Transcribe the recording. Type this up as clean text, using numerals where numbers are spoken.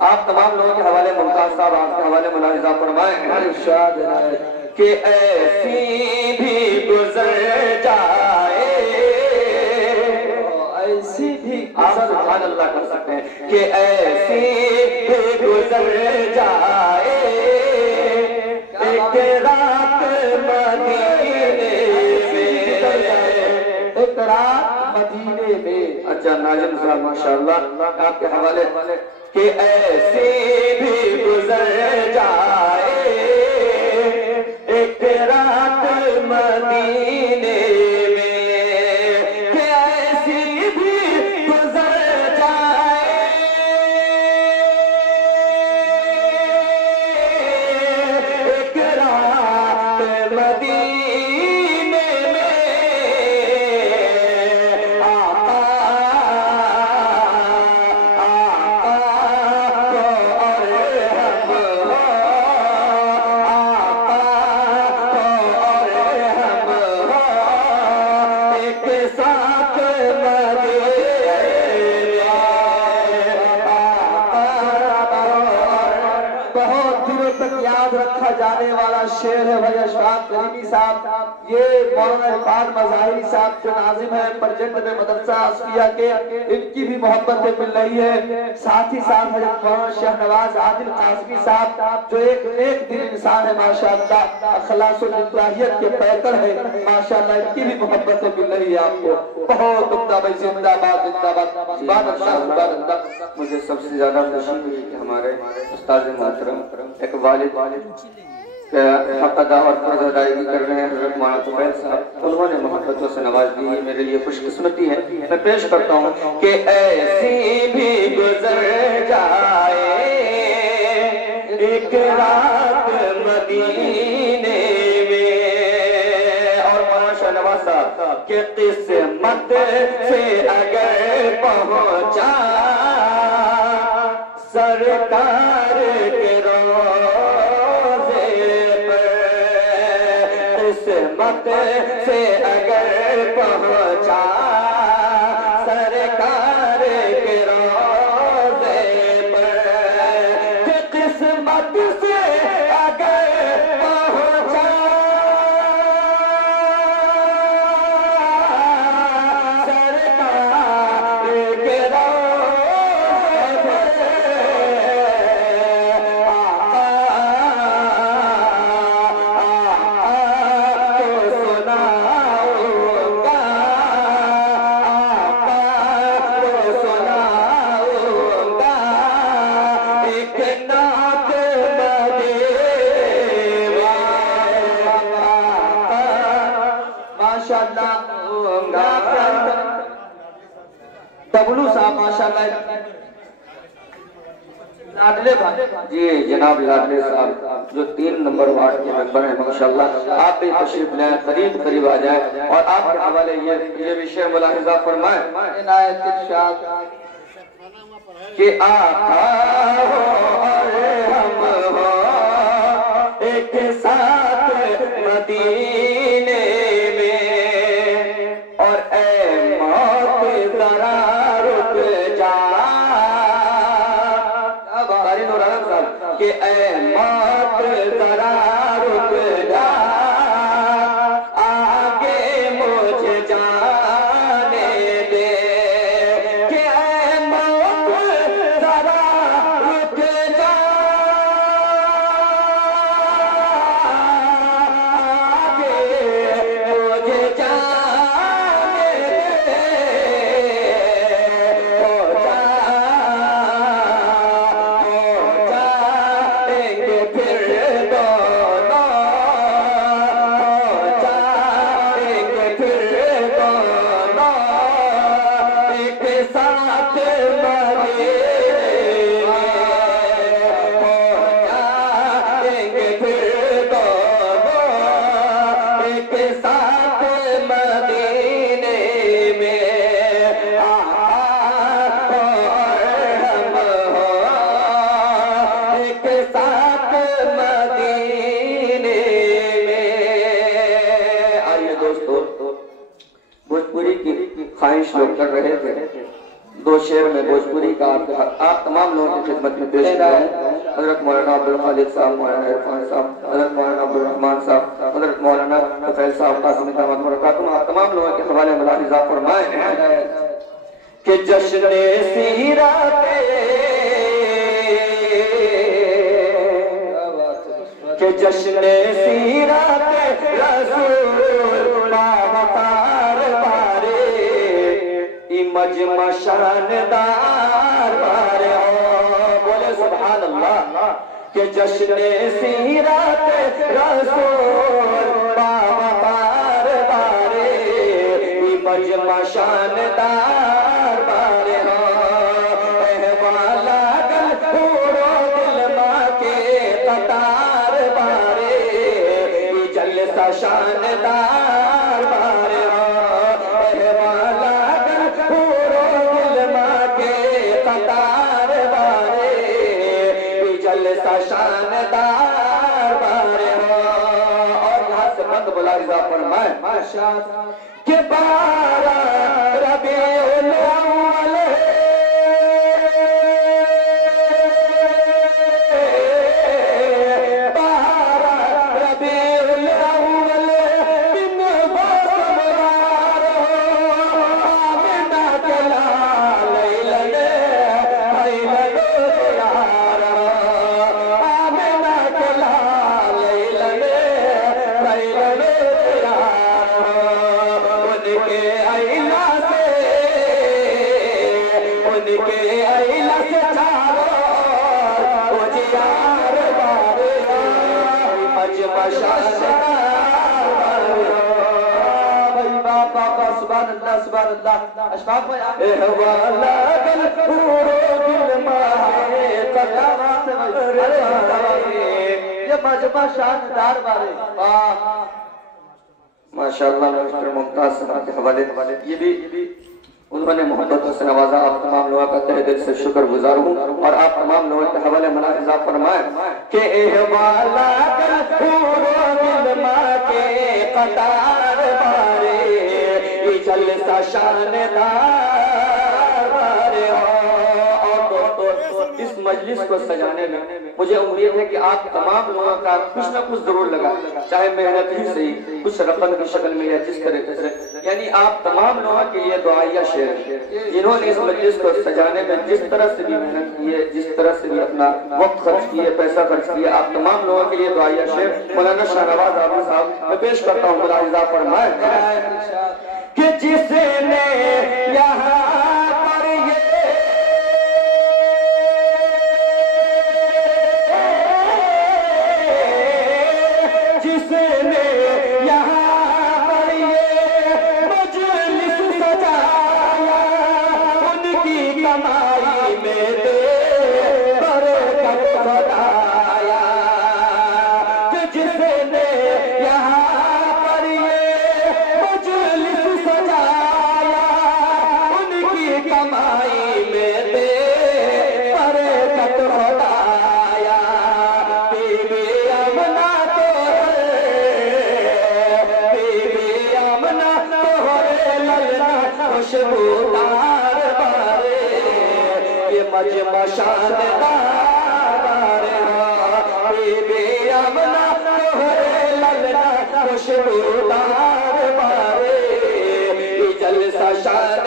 आप तमाम लोगों के हवाले मुमताज साहब आपके हवाले मुलाहिजा फरमाएं कि ऐसी भी गुजर जाए, ऐसी भी आप सुभान अल्लाह कर सकते हैं कि ऐसी भी गुजर जाए एक रात मदीने में, एक रात मदीने में। अच्छा नाजिम साहब माशाअल्लाह आपके हवाले कि ऐसी भी गुजर जाए एक रात मदीने में, कि ऐसी भी गुजर जाए एक रात मदीने में। याद रखा जाने वाला शेर है भाई अशफाक करीमी साहब। ये मौलाना इरफान मज़ाहिरी साहब जो नाजिम है परजंद में मदरसा असफिया के, इनकी भी मोहब्बतें मिल रही है। साथ ही साथ हज़रत मौलाना शहनवाज आदिल कासमी साहब जो एक दिल इंसान है माशाअल्लाह, अखलासुल इलाहियत के पैकर है माशाअल्लाह, इनकी भी मोहब्बतें मिल रही है आपको। बहुत उम्दा भाई जिंदाबाद जिंदाबाद सुभान अल्लाह सुभान अल्लाह। मुझे सबसे ज्यादा खुशी हुई कि हमारे उस्ताद मोहतरम एक वालिद हक अदा और फर्ज अदायगी कर रहे हैं हज़रत मौलाना तुफैल साहब, उन्होंने मोहब्बतों से नवाज दी, मेरे लिए खुशकिस्मती है। मैं पेश करता हूँ कि ऐसी भी गुजर जाए एक रात मदीने में। और मौलाना शहनवाज साहब के किस्मत से अगर पहुँचा सरकार के रोज़े पर, किस्मत से अगर पहुँचा सरकार के रोज़े पर, किस्मत से अगर पहुँचा सरकार के डबलू साहब माशाअल्लाह लाडले भाई जी जनाब लाडले साहब जो 3 नंबर वार्ड के मेंबर हैं माशाअल्लाह, आप भी तशरीफ लाएं, करीब करीब आ जाए और आपके हवाले ये विषय मुलाहिजा फरमाएं इनायत इरशाद कि आका हो और हम हो एक साथ मदीने में, और ऐ मौत जरा रुक जा, कि ऐ मौत जरा रुक जा, आगे मुझे जाने दे, कि ऐ मौत जरा रुक जा, आगे मुझे जाने दे, हो जाएंगे फिर दोनों, हो जाएंगे फिर दोनों एक साथ मदीने में, हो जाएंगे फिर दोनों एक साथ मदीने में। आप और हम हो एक साथ मदीने में। आइए दोस्तों, भोजपुरी की ख्वाहिश लोग कर रहे थे, 2 शेर में भोजपुरी का आप तमाम लोगों की खिदमत में पेश किया है। हजरत मौलाना अब्दुल खालिक साहब, मौलाना इरफान साहब, हजरत मौलाना अब्दुल रहमान साहब, हजरत मौलाना फैल साहब, कासिम दामद बरकातुहू, आप तमाम लोगों के हवाले मुलाहिजा फरमाए कि जश्न सीरत के जश्न सीरत रसूल बावकार बारे मजमा शानदार बारे बोले सुभान अल्लाह के जश्न सीरत रसूल बावकार बारे मजमा शानदार बारे वाला गल पूरो दिल माँ के कतार बारे जलसा शानदार बारे वाला गल पूरो दिल माँ के कतार बारे जलसा शानदार बारे और यहाँ से बंद बुलाइजा फरमाए के बारा रबीउल अव्वल अशफाक भाई वाला गल पूरो दिल माहे ये मजमा शानदार बारे माशाअल्लाह मिस्टर मुमताज साहब के हवाले ये भी उन्होंने मोहब्बत से नवाजा। आप तमाम लोगों का तहे दिल से शुक्रगुजार हूँ और आप तमाम लोगों के हवाले मुलाहिजा फरमाए कि वाला गल पूरो दिल माँ के कतार बारे जलसा शानदार बारे और इस मजलिस को सजाने में मुझे उम्मीद है कि आप तमाम लोगों का कुछ ना कुछ जरूर लगा, चाहे मेहनत ही सही, कुछ रकम की शक्ल में या जिस तरीके से, यानी आप तमाम लोगों के लिए दुआया शेर जिन्होंने इस मजलिस को सजाने में जिस तरह से भी मेहनत की है, जिस तरह से भी अपना वक्त खर्च किए, पैसा खर्च किया, आप तमाम लोगों के लिए दुआया शेर मौलाना शाहनवाज आबू साहब मैं पेश करता हूँ। मुलाहिजा फरमाए कि जिसने यहाँ पर ये जिसने यहाँ पर ये मजलिस सजाया उनकी कमाई में दे बरकत सदाया कि जिसने यहाँ पर ये मजलिस सजाया उनकी कमाई में दे बरकत सदाया बीबी अमना तो बीबी अमना तोहरे ललना खुशबूदार बारे ये मजमा शानदार बारे बीबी अमना तोहरे ललना खुशबूदार बारे जलसा शान